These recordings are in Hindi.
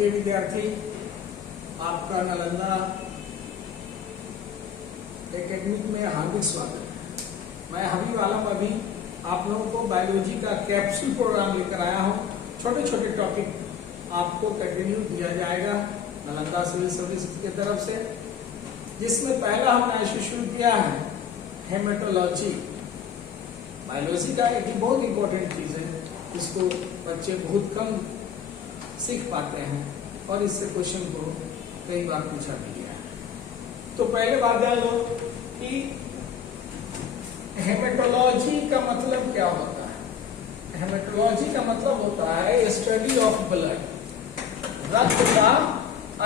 प्रिय विद्यार्थी, आपका नालंदा एकेडमिक में हार्दिक स्वागत है। मैं हबीब आलम अभी आप लोगों को बायोलॉजी का कैप्सूल प्रोग्राम लेकर आया हूँ। छोटे छोटे टॉपिक आपको कंटिन्यू दिया जाएगा नालंदा सिविल सर्विस की तरफ से, जिसमें पहला हमने शुरू किया है हेमेटोलॉजी। बायोलॉजी का एक बहुत इंपॉर्टेंट चीज है, इसको बच्चे बहुत कम सीख पाते हैं और इससे क्वेश्चन को कई बार पूछा भी गया है। तो पहले बात जान लो कि हेमेटोलॉजी का मतलब क्या होता है। हेमेटोलॉजी का मतलब होता है स्टडी ऑफ ब्लड, रक्त का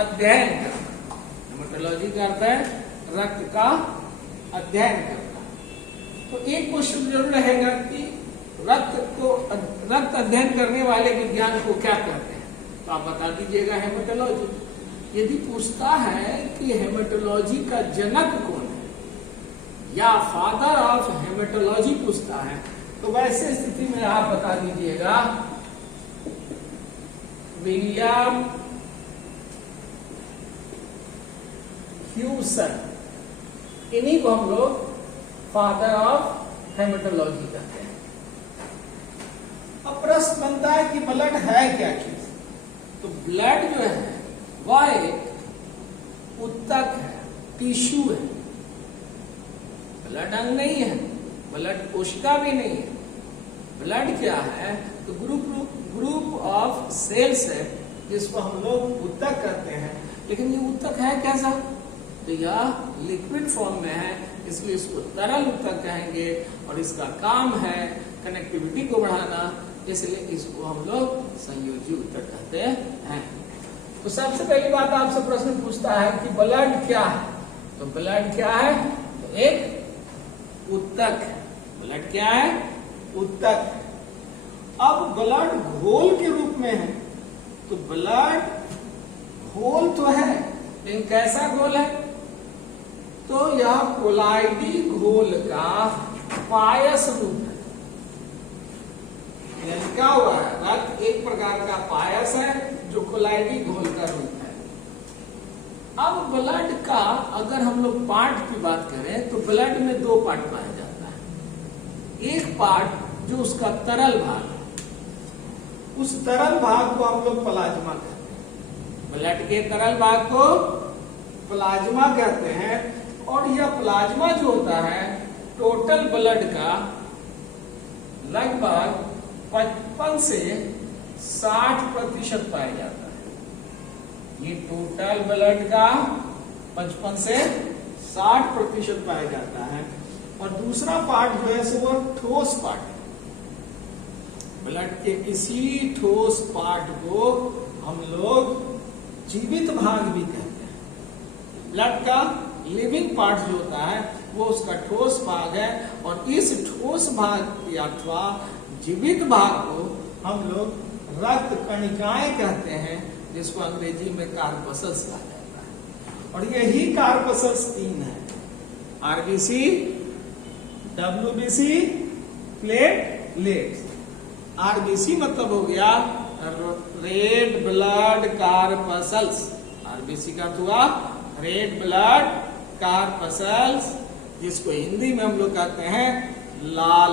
अध्ययन करना। हेमेटोलॉजी का अर्थ है रक्त का अध्ययन करना। तो एक क्वेश्चन जरूर रहेगा कि रक्त अध्ययन करने वाले विज्ञान को क्या कहते हैं, तो आप बता दीजिएगा हेमेटोलॉजी। यदि पूछता है कि हेमेटोलॉजी का जनक कौन है या फादर ऑफ हेमेटोलॉजी पूछता है, तो वैसे स्थिति में आप बता दीजिएगा विलियम ह्यूसन। इन्हीं को हम लोग फादर ऑफ हेमेटोलॉजी कहते हैं। अब प्रश्न बनता है कि ब्लड है क्या चीज। तो ब्लड जो है वह एक उत्तक है, टिश्यू है। ब्लड अंग नहीं है, ब्लड कोशिका भी नहीं है। ब्लड क्या है, तो ग्रुप ऑफ सेल्स है, जिसको हम लोग उत्तक कहते हैं। लेकिन ये उत्तक है कैसा, तो यह लिक्विड फॉर्म में है, इसलिए इसको तरल उत्तक कहेंगे। और इसका काम है कनेक्टिविटी को बढ़ाना, इसलिए इसको हम लोग संयोजी उत्तक कहते हैं। तो सबसे पहली बात आपसे प्रश्न पूछता है कि ब्लड क्या है। तो ब्लड क्या है, तो एक उत्तक है। ब्लड क्या है, उत्तक है। अब ब्लड घोल के रूप में है, तो ब्लड घोल तो है, लेकिन कैसा घोल है, तो यह कोलाइडी घोल का पायस रूप है। क्या हुआ है, रक्त एक प्रकार का पायस है जो कोलाइडी घोल का रूप है। अब ब्लड का अगर हम लोग पार्ट की बात करें, तो ब्लड में दो पार्ट पाया जाता है। एक पार्ट जो उसका तरल भाग है, उस तरल भाग को हम लोग प्लाज्मा कहते हैं। ब्लड के तरल भाग को प्लाज्मा कहते हैं। और यह प्लाज्मा जो होता है टोटल ब्लड का लगभग 55 से 60% पाया जाता है। ये टोटल ब्लड का 55 से 60% पाया जाता है। और दूसरा पार्ट जो है सो वो ठोस पार्ट है। ब्लड के किसी ठोस पार्ट को हम लोग जीवित भाग भी कहते हैं। ब्लड का लिविंग पार्ट जो होता है वो उसका ठोस भाग है। और इस ठोस भाग अथवा जीवित भाग को हम लोग रक्त कणिकाएं कहते हैं, जिसको अंग्रेजी में कार्पसल्स कहा जाता है। और यही कार्पसल्स 3 है, आरबीसी, डब्ल्यूबीसी, प्लेटलेट्स। आरबीसी मतलब हो गया रेड ब्लड कार्पसल्स। आरबीसी का हुआ रेड ब्लड कार्पसल्स, जिसको हिंदी में हम लोग कहते हैं लाल